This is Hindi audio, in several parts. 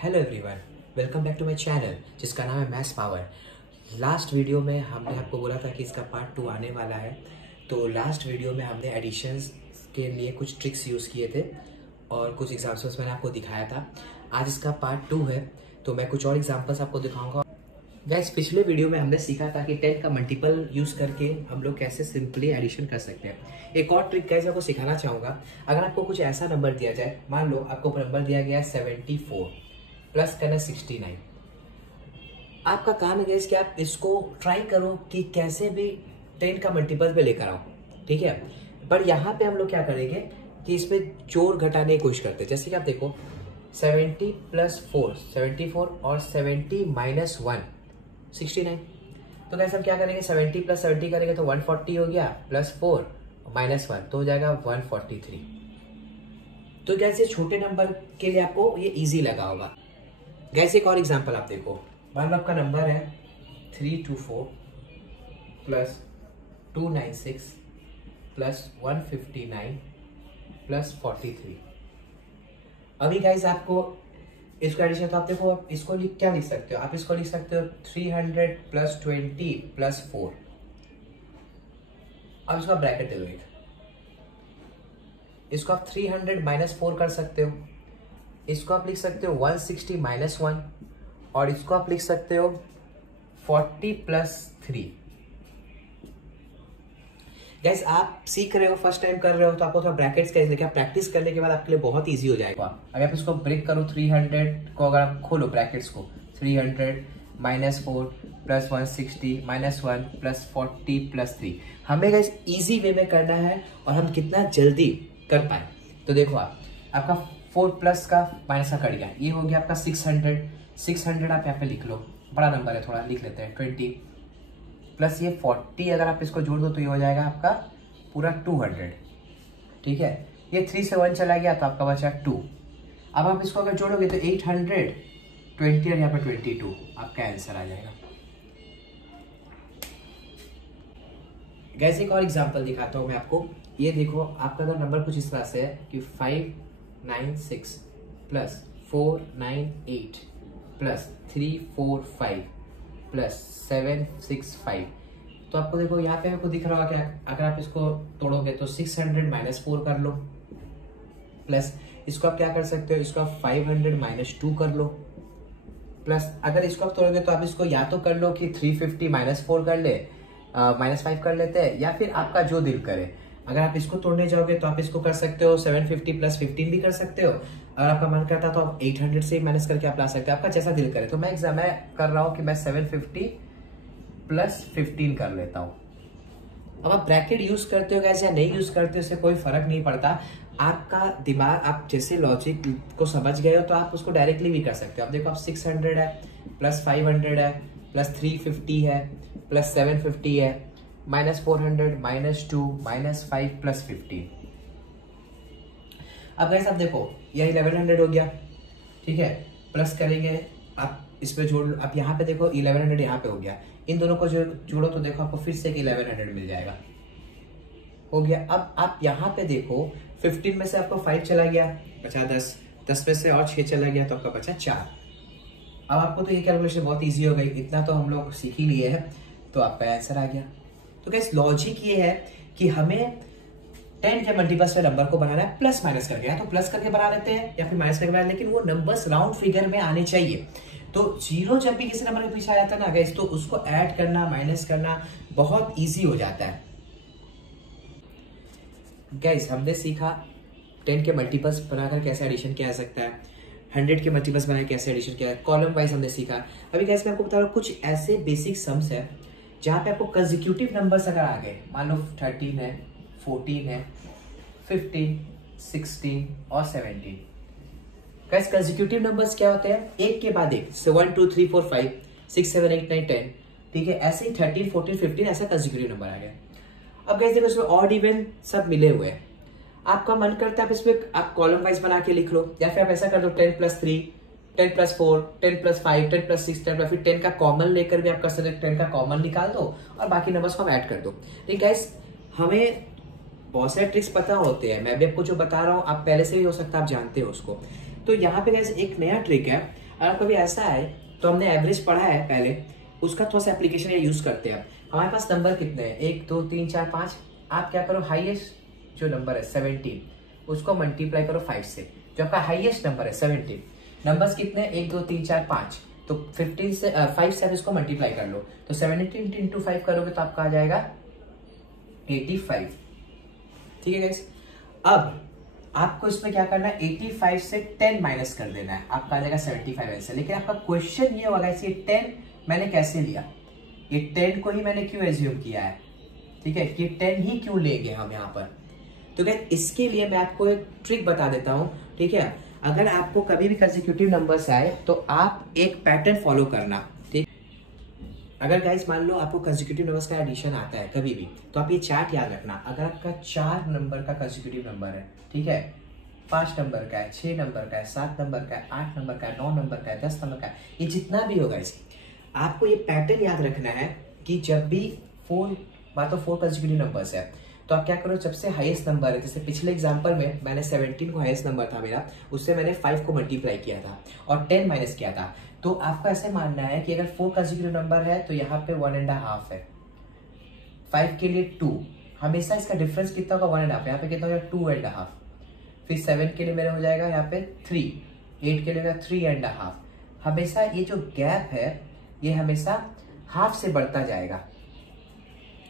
Hello everyone, welcome back to my channel जिसका नाम है मैथ्स पावर। लास्ट वीडियो में हमने आपको बोला था कि इसका पार्ट 2 आने वाला है। तो लास्ट वीडियो में हमने एडिशंस के लिए कुछ ट्रिक्स यूज़ किए थे और कुछ एग्जाम्पल्स मैंने आपको दिखाया था। आज इसका पार्ट 2 है तो मैं कुछ और एग्जाम्पल्स आपको दिखाऊंगा। गाइस, पिछले वीडियो में हमने सीखा था कि 10 का मल्टीपल यूज़ करके हम लोग कैसे सिंपली एडिशन कर सकते हैं। एक और ट्रिक गाइस आपको सिखाना चाहूँगा। अगर आपको कुछ ऐसा नंबर दिया जाए, मान लो आपको नंबर दिया गया है 74 प्लस करना 69। आपका काम है गाइस कि आप इसको ट्राई करो कि कैसे भी 10 का मल्टीपल पे लेकर आओ, ठीक है। पर यहाँ पे हम लोग क्या करेंगे कि इसमें जोड़ घटाने की कोशिश करते हैं। जैसे कि आप देखो 70 प्लस 4 74 और 70 माइनस 1 69। तो कैसे हम क्या करेंगे, 70 प्लस 70 करेंगे तो 140 हो गया, प्लस 4 माइनस 1 तो हो जाएगा 143। तो कैसे छोटे नंबर के लिए आपको ये इजी लगा होगा। गैस एक और एग्जांपल आप देखो, मान लो आपका नंबर है 324 प्लस 296 प्लस 159 प्लस 43। अभी गाइज आपको इसको एडिशन, तो आप देखो इसको क्या लिख सकते हो, आप इसको लिख सकते हो 300 प्लस 20 प्लस 4। अब इसका ब्रैकेट दे दो एक, इसको आप 300 माइनस 4 कर सकते हो, इसको आप लिख सकते हो 160 माइनस 1 और इसको आप लिख सकते हो 40 प्लस 3। गाइस आप सीख रहे हो, फर्स्ट टाइम कर रहे हो तो आपको थोड़ा ब्रैकेट्स का, लेकिन प्रैक्टिस करने के बाद आपके लिए बहुत इजी हो जाएगा। अगर आप इसको ब्रेक करो 300 को, अगर आप खोलो ब्रैकेट्स को, 300 minus 4 plus 160 minus 1 plus 40 plus 3। हमें गाइस इजी वे में करना है और हम कितना जल्दी कर पाए। तो देखो आपका 4 प्लस का माइनस का कट गया, ये हो गया आपका 600 आप यहाँ पे लिख लो, बड़ा नंबर है थोड़ा लिख लेते हैं 20 प्लस ये 40, अगर आप इसको जोड़ दो तो ये हो जाएगा आपका पूरा 200, ठीक है। ये 3 से 1 चला गया तो आपका बचा 2। अब आप इसको अगर जोड़ोगे तो 820 और यहाँ पे 22 आपका आंसर आ जाएगा। गैस एक और एग्जाम्पल दिखाता हूँ मैं आपको। ये देखो आपका अगर नंबर कुछ इस तरह से है कि 596 प्लस 498 प्लस 345 प्लस 765। तो आपको देखो यहाँ पे आपको दिख रहा होगा कि अगर आप इसको तोड़ोगे तो 600 माइनस 4 कर लो, प्लस इसको आप क्या कर सकते हो, इसको आप 500 माइनस 2 कर लो, प्लस अगर इसको आप तोड़ोगे तो आप इसको या तो कर लो कि 350 माइनस 4 कर ले, माइनस 5 कर लेते हैं, या फिर आपका जो दिल करे। अगर आप इसको तोड़ने जाओगे तो आप इसको कर सकते हो 750 प्लस 15 भी कर सकते हो। अगर आपका मन करता तो आप 800 से माइनस करके आप ला सकते हो, आपका जैसा दिल करे। तो मैं कर रहा हूँ कि मैं 750 प्लस 15 कर लेता हूँ। अब आप ब्रैकेट यूज करते हो कैसे या नहीं यूज करते हो, इससे कोई फर्क नहीं पड़ता। आपका दिमाग, आप जैसे लॉजिक को समझ गए हो तो आप उसको डायरेक्टली भी कर सकते हो। अब देखो आप 600 है प्लस 500 है प्लस 350 है प्लस 750 है माइनस 400 माइनस 2 माइनस 5 प्लस 15। अब गाइस आप देखो यह 1100 हो गया, ठीक है। प्लस करेंगे आप इस पे जोड़, आप यहाँ पे देखो 1100 यहाँ पे हो गया, इन दोनों को जोड़ो तो देखो आपको फिर से 1100 मिल जाएगा, हो गया। अब आप यहाँ पे देखो 15 में से आपको 5 चला गया, बचा 10, 10 में से और 6 चला गया तो आपका बचा 4। अब आपको तो ये कैलकुलेशन बहुत ईजी हो गई, इतना तो हम लोग सीख ही लिए हैं, तो आपका आंसर आ गया। तो गाइस लॉजिक ये है कि हमें 10 के मल्टीपल्स पे नंबर को बनाना है प्लस माइनस करके, या तो प्लस करके बना लेते हैं या फिर माइनस करके बना, लेकिन वो नंबर्स राउंड फिगर में आने चाहिए। तो 0 जब भी किसी नंबर के पीछे आ जाता है ना गाइस, तो उसको ऐड करना माइनस करना बहुत इजी हो जाता है। गाइस हमने सीखा 10 के मल्टीपल्स बनाकर कैसे एडिशन किया जा सकता है, 100 के मल्टीपल्स बनाकर कैसे एडिशन किया, कॉलम वाइज हमने सीखा। अभी गाइस मैं आपको बता रहा हूँ कुछ ऐसे बेसिक सम्स है जहाँ पे आपको कंसेक्यूटिव नंबर्स अगर आ गए, मान लो 13 है, 14 है, 15, 16 और 17। गाइस कंसेक्यूटिव नंबर्स क्या होते हैं, एक के बाद एक, 1 2 3 4 5 6 7 8 9 10, ठीक है। ऐसे ही 13 14 15 ऐसा कंसेक्यूटिव नंबर आ गया। अब गाइस देखो इसमें ऑड इवन सब मिले हुए हैं, आपका मन करता है आप इसमें आप कॉलम वाइज बना के लिख लो, या फिर आप ऐसा कर दो 10 plus 3 10 plus 4 10 plus 5 10 plus 6 10 plus, फिर 10 का कॉमन लेकर भी आप कर सकते हो, 10 का कॉमन निकाल दो और बाकी नंबर्स को हम ऐड कर दो। ठीक गाइस, हमें बहुत सारे ट्रिक्स पता होते हैं, मैं भी आपको जो बता रहा हूँ आप पहले से भी हो सकता है आप जानते हो उसको। तो यहाँ पे गाइस एक नया ट्रिक है, अगर कभी ऐसा है तो हमने एवरेज पढ़ा है पहले, उसका थोड़ा सा एप्लीकेशन या यूज करते हैं। हमारे पास नंबर कितने हैं, 1 2 3 4 5। आप क्या करो, हाईएस्ट जो नंबर है 17, उसको मल्टीप्लाई करो 5 से, जो आपका हाईएस्ट नंबर है 17। नंबर्स कितने, 1 2 3 4 5, तो 15 से 5 से आप इसको मल्टीप्लाई कर लो, तो 17 इंटू 5 करोगे तो आपका आ जाएगा 85। ठीक है गाइस, अब आपको इसमें क्या करना है, 85 से 10 माइनस कर देना है, आपका आ जाएगा 75 आंसर। लेकिन आपका क्वेश्चन ये होगा, ये 10 मैंने कैसे लिया, ये 10 को ही मैंने क्यों एज्यूम किया है, ठीक है, ये 10 ही क्यों लेंगे हम यहाँ पर। तो गाइस इसके लिए मैं आपको एक ट्रिक बता देता हूँ, ठीक है। अगर आपको कभी भी कंसेक्यूटिव नंबर्स आए तो आप एक पैटर्न फॉलो करना, ठीक। अगर गाइस मान लो आपको कंसेक्यूटिव नंबर्स का एडिशन आता है कभी भी, तो आप ये चार्ट याद रखना। अगर आपका 4 नंबर का कंसेक्यूटिव नंबर है, ठीक है, 5 नंबर का है, 6 नंबर का है, 7 नंबर का है, 8 नंबर का है, 9 नंबर का है, 10 नंबर का है, ये जितना भी होगा इस आपको ये पैटर्न याद रखना है कि जब भी 4 कंसेक्यूटिव नंबर्स है तो आप क्या करो, जब से हाईएस्ट नंबर है, जैसे पिछले एग्जांपल में मैंने 17 को हाईएस्ट नंबर था मेरा, उससे मैंने 5 को मल्टीप्लाई किया था और 10 माइनस किया था। तो आपको ऐसे मानना है कि अगर 4 कंसेक्यूटिव नंबर है तो यहाँ पे 1.5 है, 5 के लिए 2, हमेशा इसका डिफरेंस कितना होगा 1.5, यहाँ पे कितना होगा 2.5, फिर 7 के लिए मेरा हो जाएगा यहाँ पे 3, 8 के लिए होगा 3.5। हमेशा ये जो गैप है ये हमेशा हाफ से बढ़ता जाएगा।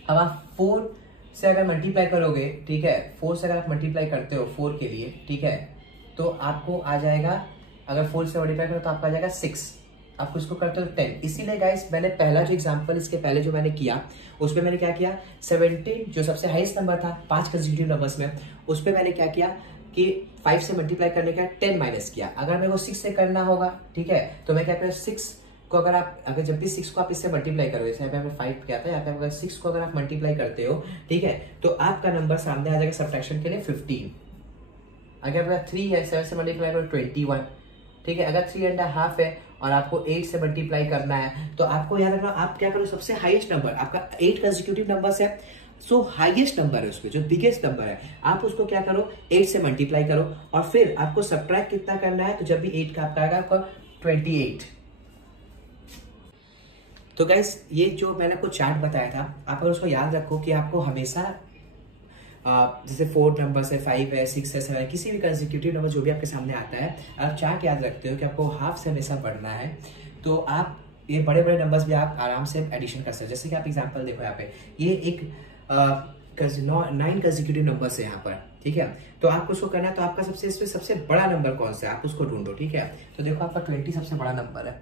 अब आप 4 से अगर मल्टीप्लाई करोगे, ठीक है, 4 से अगर आप मल्टीप्लाई करते हो 4 के लिए, ठीक है, तो आपको आ जाएगा, अगर 4 से मल्टीप्लाई करो तो आपका आ जाएगा 6, आपको इसको करते हो 10। इसीलिए गाइस मैंने पहला जो एग्जांपल इसके पहले जो मैंने किया, उसपे मैंने क्या किया, 17 जो सबसे हाईएस्ट नंबर था 5 कंसेक्यूटिव नंबर्स में, उस पर मैंने क्या किया कि 5 से मल्टीप्लाई करने का 10 माइनस किया। अगर मेरे को 6 से करना होगा, ठीक है, तो मैं क्या करूँ, 6 को अगर जब भी 6 को आप इससे मल्टीप्लाई करोगे, जैसे यहाँ पे 5 क्या था, यहाँ पे अगर 6 को अगर आप मल्टीप्लाई करते हो, ठीक है, तो आपका नंबर सामने आ जाएगा सब्ट्रैक्शन के लिए 15। अगर 3 है, 7 से मल्टीप्लाई करो 21, ठीक है। अगर 3.5 है और आपको 8 से मल्टीप्लाई करना है, तो आपको याद रखना, आप क्या करो, सबसे हाईएस्ट नंबर आपका 8 कंसेक्यूटिव नंबर्स है, सो हाईएस्ट नंबर है उसमें, जो बिगेस्ट नंबर है, आप उसको क्या करो 8 से मल्टीप्लाई करो, और फिर आपको सब्ट्रैक्ट कितना करना है, तो जब भी 8 का आपका आएगा आपका 28। तो गाइस ये जो मैंने आपको चार्ट बताया था, आप अगर उसको याद रखो कि आपको हमेशा जैसे 4 नंबर है, 5 है, 6 है, 7 है, किसी भी कंसेक्यूटिव नंबर जो भी आपके सामने आता है, आप चार्ट याद रखते हो कि आपको हाफ से हमेशा बढ़ना है, तो आप ये बड़े बड़े नंबर्स भी आप आराम से एडिशन कर सकते हो। जैसे कि आप एग्जांपल देखो यहाँ पे, ये एक 9 कंसेक्यूटिव नंबर्स है यहाँ पर, ठीक है, तो आपको उसको करना है, तो आपका इसमें सबसे बड़ा नंबर कौन सा है, आप उसको ढूंढो, ठीक है। तो देखो आपका 20 सबसे बड़ा नंबर है,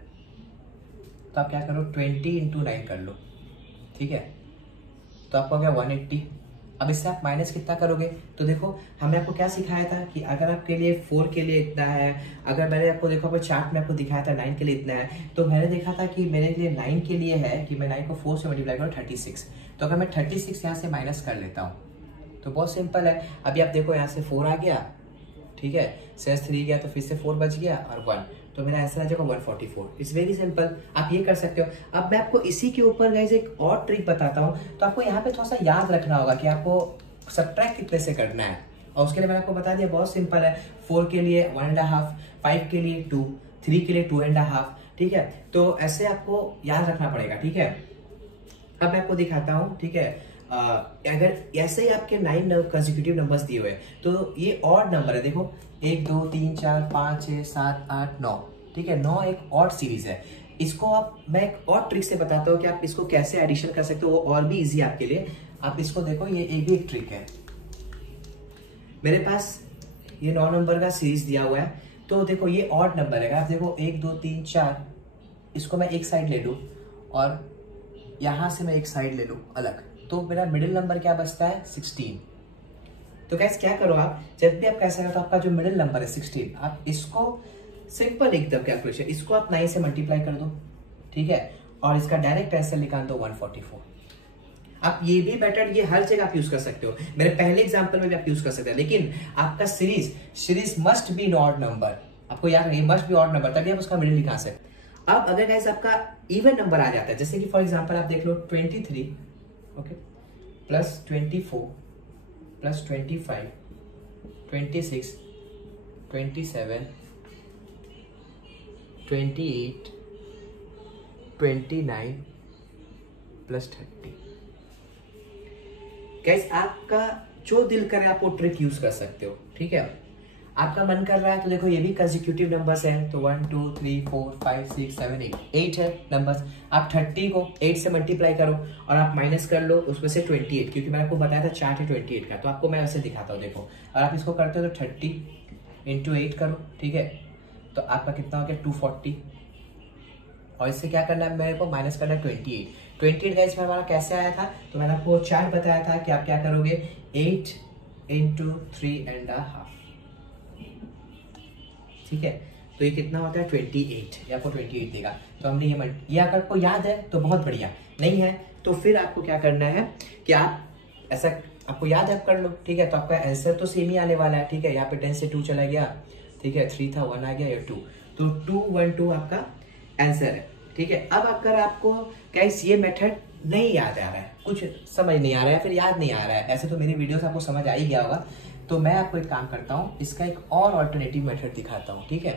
तो आप क्या करो 20 इंटू 9 कर लो, ठीक है, तो आपको आ गया 180। अब इससे आप माइनस कितना करोगे, तो देखो हमने आपको क्या सिखाया था कि अगर आपके लिए 4 के लिए इतना है, अगर मैंने आपको देखो अपने चार्ट में आपको दिखाया था 9 के लिए इतना है, तो मैंने देखा था कि मेरे लिए 9 के लिए है कि मैं 9 को 4 से मल्टीप्लाई करूँ 36, तो अगर मैं 36 यहाँ से माइनस कर लेता हूँ तो बहुत सिंपल है। अभी आप देखो यहाँ से 4 आ गया, ठीक है, शेष 3 गया तो फिर से 4 बच गया और 1, तो मेरा आंसर आ जाएगा 144। इट्स वेरी सिंपल, आप ये कर सकते हो। अब मैं आपको इसी के ऊपर गाइस एक और ट्रिक बताता हूँ, तो आपको यहाँ पे थोड़ा सा याद रखना होगा कि आपको सब्ट्रैक्ट कितने से करना है, और उसके लिए मैंने आपको बता दिया, बहुत सिंपल है। 4 के लिए 1.5, 5 के लिए 2, 3 के लिए 2.5, ठीक है, तो ऐसे आपको याद रखना पड़ेगा, ठीक है। अब मैं आपको दिखाता हूँ, ठीक है, अगर ऐसे ही आपके 9 कंसेक्यूटिव नंबर्स दिए हुए, तो ये ऑड नंबर है, देखो 1 2 3 4 5 6 7 8 9, ठीक है, 9 एक ऑड सीरीज है। इसको आप मैं एक और ट्रिक से बताता हूँ कि आप इसको कैसे एडिशन कर सकते हो, वो और भी इजी आपके लिए। आप इसको देखो, ये भी एक ट्रिक है। मेरे पास ये 9 नंबर का सीरीज दिया हुआ है, तो देखो ये ऑड नंबर है, आप देखो 1 2 3 4, इसको मैं एक साइड ले लूँ और यहां से मैं एक साइड ले लूँ अलग, तो मेरा मिडिल नंबर क्या बचता है 16। तो गैस क्या करो, आप जब भी आप कैसे करो, तो आपका जो मिडिल नंबर है 16, आप इसको सिंपल एकदम कैलकुलेशन, इसको आप 9 से मल्टीप्लाई कर दो, ठीक है, और इसका डायरेक्ट आंसर निकाल दो 144। आप ये भी बेटर, ये हर जगह आप यूज कर सकते हो, मेरे पहले एग्जांपल में भी आप यूज कर सकते हैं, लेकिन आपका series must be odd number, आपको याद रखिए मस्ट बी ऑड नंबर, तभी आप उसका मिडिल निकाल सकते। अब अगर गाइस आपका इवन नंबर आ जाता है, जैसे कि फॉर एग्जांपल आप देख लो 23, okay, plus 24 plus 25 26 27 28, 29 plus 30। Guys आपका जो दिल करे आप वो ट्रिक यूज कर सकते हो, ठीक है। आपका मन कर रहा है तो देखो ये भी कंसेक्यूटिव नंबर्स है, तो 1 2 3 4 5 6 7 8 है नंबर्स। आप 30 को 8 से मल्टीप्लाई करो और आप माइनस कर लो उसमें से 28, क्योंकि मैंने आपको बताया था चार्ट है 28 का, तो आपको मैं वैसे दिखाता हूँ। देखो और आप इसको करते हो तो 30 इंटू 8 करो, ठीक है, तो आपका कितना हो गया 240। और इससे क्या करना है मेरे को, माइनस करना है 28 का। इसमें हमारा कैसे आया था, तो मैंने आपको चार्ट बताया था कि आप क्या करोगे, 8 इंटू 3.5, ठीक है, तो ये कितना होता है 28, ये आपको 28 देगा। तो हमने ये अगर आपको याद है तो बहुत बढ़िया, नहीं है तो फिर आपको क्या करना है कि आप ऐसा आपको याद है कर लो, ठीक है। तो आपका आंसर तो सेम ही आने वाला है, ठीक है। यहाँ पे 10 से 2 चला गया, ठीक है, 3 था 1 आ गया, या 2, तो 2 1 2 आपका आंसर है, ठीक है। अब अगर आपको गाइस ये मेथड नहीं याद आ रहा है, कुछ समझ नहीं आ रहा है, फिर याद नहीं आ रहा है, ऐसे तो मेरी वीडियो से आपको समझ आ ही गया होगा, तो मैं आपको एक काम करता हूँ, इसका एक और ऑल्टरनेटिव मेथड दिखाता हूँ, ठीक है।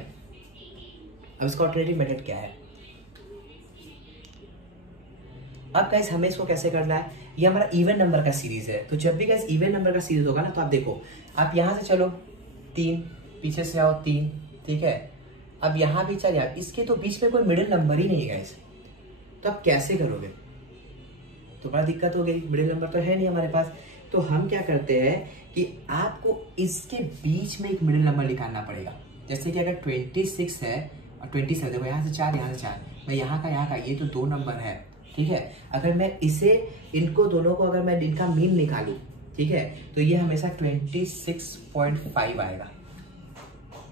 अब इसका ऑल्टरनेटिव मेथड क्या है, अब गाइस हमें इसको कैसे करना है, ये हमारा इवन नंबर का सीरीज है, तो जब भी गाइस इवन नंबर का सीरीज होगा ना, तो आप देखो, आप यहाँ से चलो 3, पीछे से आओ 3, ठीक है, अब यहाँ भी चल यार, इसके तो बीच में कोई मिडिल नंबर ही नहीं है गाइस, तो आप कैसे करोगे, तो बड़ा दिक्कत हो गई, मिडिल नंबर तो है नहीं हमारे पास। तो हम क्या करते हैं कि आपको इसके बीच में एक मिडिल नंबर निकालना पड़ेगा। जैसे कि अगर 26 है और 27, देखो यहाँ से 4, यहाँ से 4, मैं यहाँ का ये तो 2 नंबर है, ठीक है। अगर मैं इसे इनको दोनों को अगर मैं इनका मीन निकालूं, ठीक है, तो ये हमेशा 26.5 आएगा।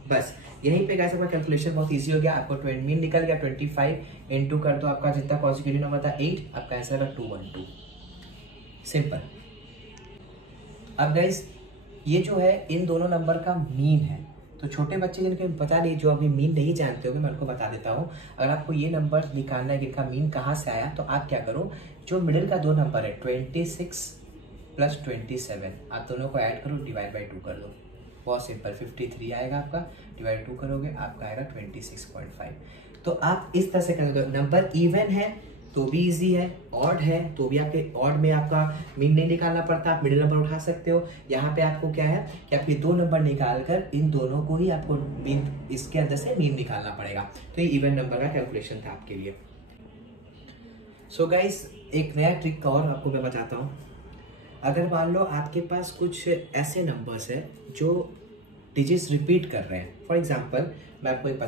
बस यहीं पे गाइस आपका कैलकुलेशन बहुत इजी हो गया, आपको मीन निकल गया 25 इंटू कर दो आपका जितना कॉन्सिक्यूटिव नंबर था 8, आपका आंसर है 212, सिंपल। अब गाइस ये जो है इन दोनों नंबर का मीन है, तो छोटे बच्चे जिनके पता नहीं, जो अभी मीन नहीं जानते होंगे, मैं उनको बता देता हूँ। अगर आपको ये नंबर निकालना है कि इनका मीन कहाँ से आया, तो आप क्या करो, जो मिडिल का 2 नंबर है 26 प्लस 27, आप दोनों को ऐड करो, डिवाइड बाई 2 कर दो, बहुत सिंपल, 53 आएगा आपका, डिवाइड 2 करोगे आपका आएगा 26.5। तो आप इस तरह से कर दो, नंबर इवन है तो भी इजी है, ऑड है तो भी आपके ऑड में आपका मीन नहीं निकालना पड़ता, आप मिडिल नंबर उठा सकते हो। यहाँ पे आपको क्या है कि आपके 2 नंबर निकाल कर इन दोनों को ही आपको मीन, इसके अंदर से मीन निकालना पड़ेगा। तो ये इवन नंबर का कैलकुलेशन था आपके लिए। सो गाइस एक नया ट्रिक और आपको मैं बताता हूँ। अगर मान लो आपके पास कुछ ऐसे नंबर्स है जो डिजिट्स रिपीट कर रहे हैं, फॉर एग्जाम्पल मैं आपको एक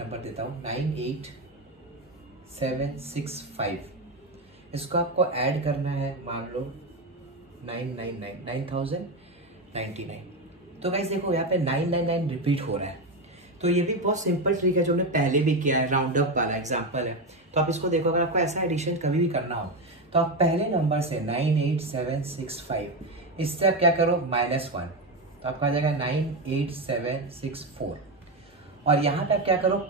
नंबर देता हूँ 98765, इसको आपको ऐड करना है, मान लो 9099, तो गाइस देखो यहाँ पे 999 रिपीट हो रहा है, तो ये भी बहुत सिंपल ट्रिक है जो हमने पहले भी किया है, राउंड अप वाला एग्जांपल है। तो आप इसको देखो, अगर आपको ऐसा एडिशन कभी भी करना हो तो आप पहले नंबर से 98765, इससे आप क्या करो -1, तो आपका आ जाएगा 98764, और यहाँ पे आप क्या करो,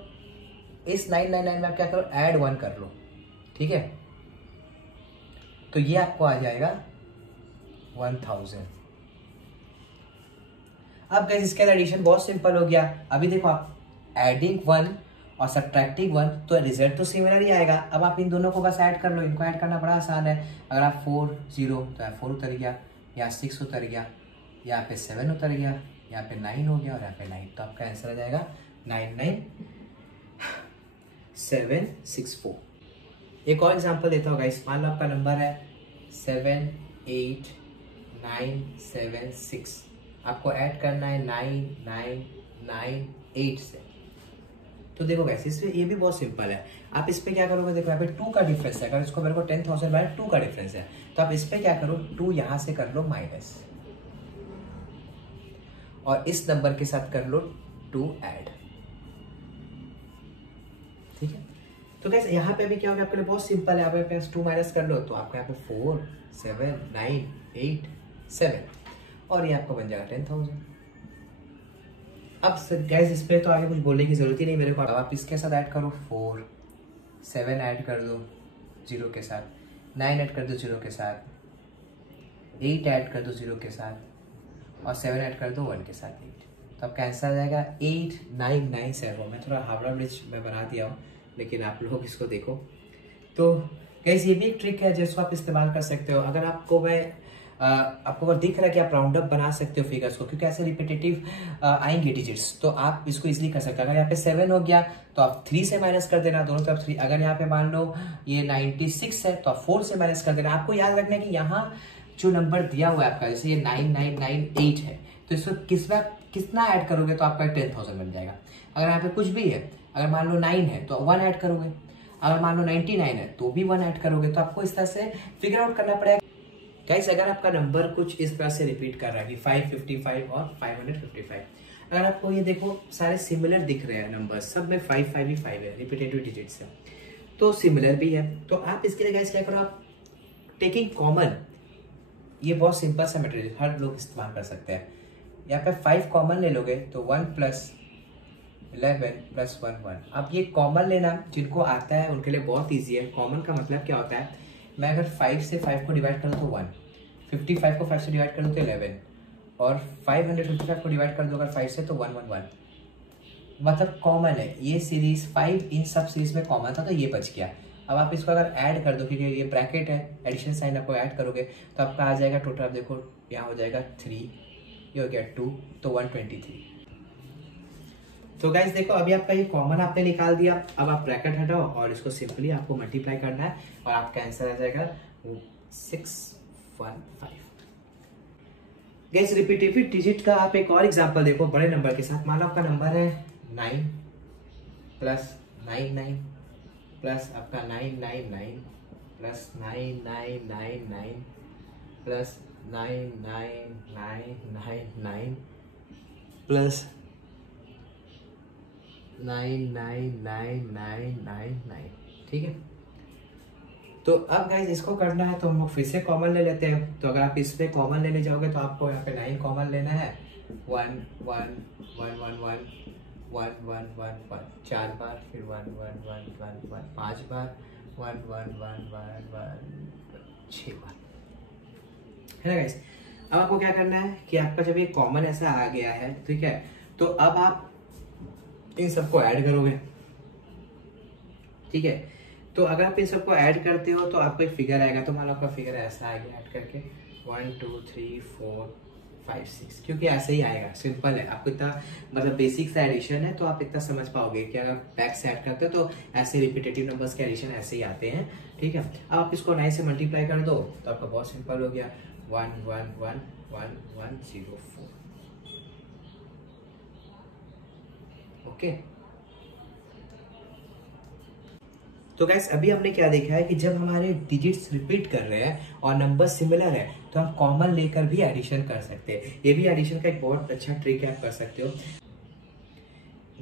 इस 999 में आप क्या करो, ऐड 1 कर लो, ठीक है, तो ये आपको आ जाएगा 1000। अब गाइस इसके एडिशन बहुत सिंपल हो गया। अभी देखो आप एडिंग 1 और सब्ट्रैक्टिंग 1, तो रिजल्ट तो सिमिलर ही आएगा। अब आप इन दोनों को बस ऐड कर लो, इनको ऐड करना बड़ा आसान है। अगर आप 4 0 तो यहाँ 4 उतर गया, यहाँ 6 उतर गया, यहाँ पे 7 उतर गया, यहाँ पे 9 हो गया और यहाँ पे 9, तो आपका आंसर आ जाएगा 99764। एक और एग्जांपल देता हूँ गाइस, मान लो आपका नंबर है 78976, आपको ऐड करना है 9998 से। तो देखो गाइस इसमें ये भी बहुत सिंपल है, आप इस पे क्या करोगे, देखो यहाँ पे 2 का डिफरेंस है, अगर इसको मेरे को 10,000 बाय 2 का डिफरेंस है, तो आप इस पे क्या करो, 2 यहाँ से कर लो माइनस, और इस नंबर के साथ कर लो 2 ऐड, ठीक है। तो गाइस यहाँ पे भी क्या होगा, आपके लिए बहुत सिंपल है, आप यहाँ पे 2 माइनस कर लो, तो आपको यहाँ पे 4 7 9 8 7, और ये आपको बन जाएगा 10,000। अब गाइस इस पे तो आगे कुछ बोलने की जरूरत ही नहीं मेरे को, अब आप इसके साथ ऐड करो 4 7 ऐड कर दो 0 के साथ, 9 ऐड कर दो 0 के साथ, 8 ऐड कर दो 0 के साथ, और 7 ऐड कर दो 1 के साथ 8, तो तो आपका आंसर आ जाएगा 8997। मैं थोड़ा हावड़ा ब्रिज में बना दिया हूँ, लेकिन आप लोग इसको देखो। तो गाइस ये भी एक ट्रिक है जिसको आप इस्तेमाल कर सकते हो। अगर आपको आपको अगर दिख रहा है कि आप राउंड अप बना सकते हो फिगर्स को, क्योंकि ऐसे रिपीटेटिव आएंगे डिजिट्स, तो आप इसको इजीली कर सकते हो। अगर यहाँ पे 7 हो गया तो आप 3 से माइनस कर देना, दोनों तरफ 3। अगर यहाँ पे मान लो ये 96 है तो आप 4 से माइनस कर देना। आपको याद रखना है कि यहाँ जो नंबर दिया हुआ है आपका, जैसे ये 9998 है, तो इसको कितना ऐड करोगे तो आपका 10,000 बन जाएगा। अगर यहाँ पे कुछ भी है, अगर मान लो 9 है तो 1 ऐड करोगे, अगर मान लो 99 है तो भी 1 ऐड करोगे। तो आपको इस तरह से फिगर आउट करना पड़ेगा। गाइस अगर आपका नंबर कुछ इस तरह से रिपीट कर रहा है कि 555 और 555, अगर आपको ये देखो सारे सिमिलर दिख रहे हैं नंबर, सब में 5 ही 5 है, रिपीटेटिव डिजिट्स है, तो सिमिलर भी है। तो आप इसके लिए गाइस क्या करो, आप टेकिंग कॉमन, ये बहुत सिंपल सा मेथड हर लोग इस्तेमाल कर सकते हैं। यहाँ पे 5 कॉमन ले लोगे तो 1 + 11 + 1 1। अब ये कॉमन लेना जिनको आता है उनके लिए बहुत ईजी है। कॉमन का मतलब क्या होता है, मैं अगर 5 से 5 को डिवाइड करूँ तो 1, 55 को 5 से डिवाइड करूँ तो 11, और 555 को डिवाइड कर दो अगर 5 से तो 111। मतलब कॉमन है ये सीरीज, 5 इन सब सीरीज में कॉमन था तो ये बच गया। अब आप इसको अगर ऐड कर दो, क्योंकि ये ब्रैकेट है, एडिशन साइन आपको ऐड करोगे तो आपका आ जाएगा टोटल, आप देखो यहाँ हो जाएगा 3, ये हो गया 2, तो 123। तो गाइस देखो अभी आपका ये कॉमन आपने निकाल दिया। अब आप ब्रैकेट हटाओ और इसको सिंपली आपको मल्टीप्लाई करना है और आपका आंसर आ जाएगा 615। गाइस रिपीटेटिव डिजिट का आप एक और एग्जांपल देखो बड़े नंबर के साथ। मान लो आपका नंबर है 9 + 99 प्लस आपका 999 प्लस 9999 प्लस 99999 प्लस 99999, ठीक है। तो अब गाइस इसको करना है तो हम लोग फिर से कॉमन ले लेते हैं। तो अगर आप इसमें कॉमन लेने जाओगे तो आपको यहाँ पे 9 कॉमन लेना है, 1 1 1 1 1 1 1 1 1 4 बार, फिर 1 1 1 1 1 5 बार, 1 1 1 1 1 6 बार, है ना गाइस। अब आपको क्या करना है कि आपका जब ये कॉमन ऐसा आ गया है, ठीक है, तो अब आप इन सबको ऐड करोगे, ठीक है। तो अगर आप इन सबको ऐड करते हो तो आपको एक फिगर आएगा। तो मान लो आपका फिगर ऐसा आ गया ऐड करके 1 2 3 4 5 6, क्योंकि ऐसे ही आएगा, सिंपल है। आपको इतना मतलब बेसिक सा एडिशन है तो आप इतना समझ पाओगे कि अगर बैक से ऐड करते हो तो ऐसे रिपीटेटिव नंबर्स के एडिशन ऐसे ही आते हैं, ठीक है। अब आप इसको 9 से मल्टीप्लाई कर दो तो आपका बहुत सिंपल हो गया, 1 1 1 1 1 0 4, ओके। तो गाइस अभी हमने क्या देखा है कि जब हमारे डिजिट्स रिपीट कर रहे हैं और नंबर सिमिलर है तो हम कॉमन लेकर भी एडिशन कर सकते हैं। ये भी एडिशन का एक बहुत अच्छा ट्रिक है, आप कर सकते हो।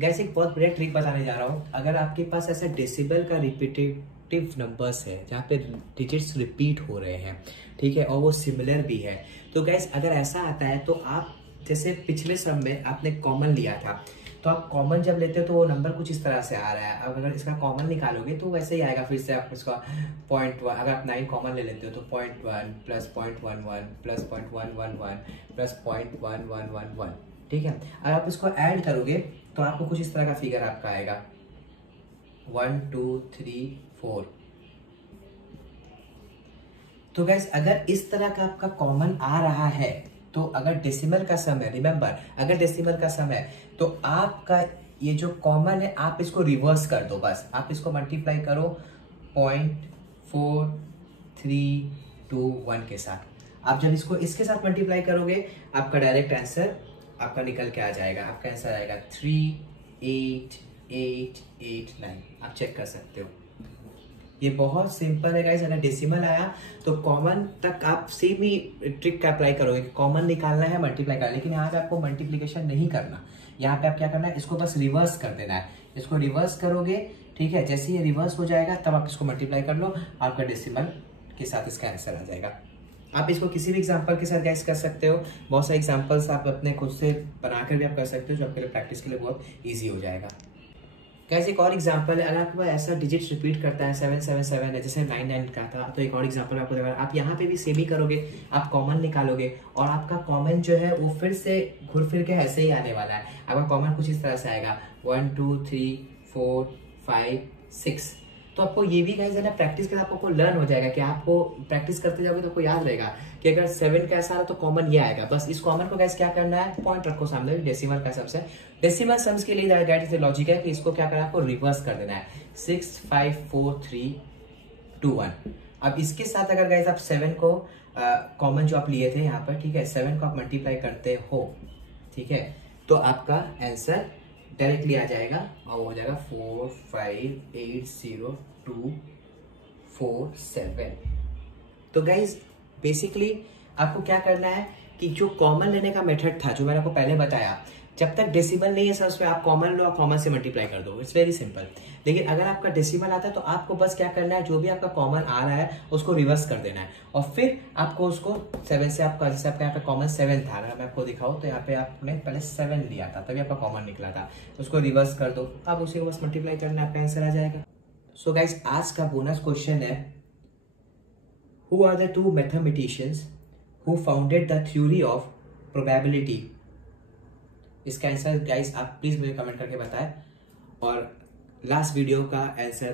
गाइस एक बहुत बढ़िया ट्रिक बताने जा रहा हूँ। अगर आपके पास ऐसा डेसिबल का रिपीटेटिव नंबर्स है जहाँ पे डिजिट्स रिपीट हो रहे हैं, ठीक है, और वो सिमिलर भी है, तो गाइस अगर ऐसा आता है तो आप जैसे पिछले सम में आपने कॉमन लिया था, तो आप कॉमन जब लेते हो तो वो नंबर कुछ इस तरह से आ रहा है। अब अगर इसका कॉमन निकालोगे तो वैसे ही आएगा। फिर से आप इसका 0.1, अगर आप 9 कॉमन ले लेते हो तो 0.1 प्लस 0.11 प्लस 0.111 प्लस 0.1111, ठीक है। अगर आप इसको ऐड करोगे तो आपको कुछ इस तरह का फिगर आपका आएगा 1 2 3 4। तो गाइस अगर इस तरह का आपका कॉमन आ रहा है तो अगर डेसिमल का सम है, रिमेंबर अगर डेसिमल का सम है तो आपका ये जो कॉमन है आप इसको रिवर्स कर दो। बस आप इसको मल्टीप्लाई करो 0.4321 के साथ। आप जब इसको इसके साथ मल्टीप्लाई करोगे आपका डायरेक्ट आंसर आपका निकल के आ जाएगा। आपका आंसर आएगा 38889। आप चेक कर सकते हो, ये बहुत सिंपल है गाइस। अगर डेसिमल आया तो कॉमन तक आप सेम ही ट्रिक का अप्लाई करोगे, कॉमन निकालना है मल्टीप्लाई करना, लेकिन यहाँ पे आपको मल्टीप्लिकेशन नहीं करना। यहाँ पे आप क्या करना है, इसको बस रिवर्स कर देना है। इसको रिवर्स करोगे, ठीक है, जैसे ये रिवर्स हो जाएगा तब आप इसको मल्टीप्लाई कर लो, आपका डेसिमल के साथ इसका आंसर आ जाएगा। आप इसको किसी भी एग्जाम्पल के साथ गाइस कर सकते हो। बहुत सारे एग्जाम्पल्स आप अपने खुद से बनाकर भी आप कर सकते हो, जो आपके लिए प्रैक्टिस के लिए बहुत ईजी हो जाएगा। कैसे एक और एग्जांपल है, अगर आपके पास ऐसा डिजिट रिपीट करता है 777 है, जैसे 99 का था, तो एक और एग्जांपल आपको देगा। आप यहाँ पे भी सेम ही करोगे, आप कॉमन निकालोगे और आपका कॉमन जो है वो फिर से घुर फिर के ऐसे ही आने वाला है। आपका कॉमन कुछ इस तरह से आएगा 1 2 3 4 5 6। तो आपको ये भी गाइस है ना, प्रैक्टिस के साथ आपको लर्न हो जाएगा कि आपको प्रैक्टिस करते जाओगे तो आपको याद रहेगा कि अगर 7 का ऐसा है तो कॉमन ये आएगा। बस इस कॉमन को गाइस क्या करना है, पॉइंट रखो सामने, डेसिमल का सबसे डेसिमल सम्स के लिए गाइस लॉजिक है कि इसको क्या करना है, आपको रिवर्स कर देना है 6 5 4 3 2 1। अब इसके साथ अगर गाइस आप 7 को कॉमन जो आप लिए थे यहाँ पर, ठीक है, 7 को आप मल्टीप्लाई करते हो, ठीक है, तो आपका आंसर डायरेक्टली आ जाएगा और वो हो जाएगा 4 5 8 0 2 4 7। तो गाइज बेसिकली आपको क्या करना है कि जो कॉमन लेने का मेथड था जो मैंने आपको पहले बताया, जब तक डेसिमल नहीं है सर उसमें आप कॉमन लो और कॉमन से मल्टीप्लाई कर दो, इट्स वेरी सिंपल। लेकिन अगर आपका डेसिमल आता है तो आपको बस क्या करना है, जो भी आपका कॉमन आ रहा है उसको रिवर्स कर देना है और फिर आपको उसको 7 से आपका, जैसे आपका यहाँ पे कॉमन 7 था, अगर मैं आपको दिखाऊं तो यहाँ पे आपने पहले 7 लिया था तभी आपका कॉमन निकला था, उसको रिवर्स कर दो, आप उसी को बस मल्टीप्लाई करना, आपका आंसर आ जाएगा। सो गाइस आज का बोनस क्वेश्चन है, who are the 2 mathematicians who founded the theory of probability. इसका आंसर गाइस आप प्लीज मुझे कमेंट करके बताएं और लास्ट वीडियो का आंसर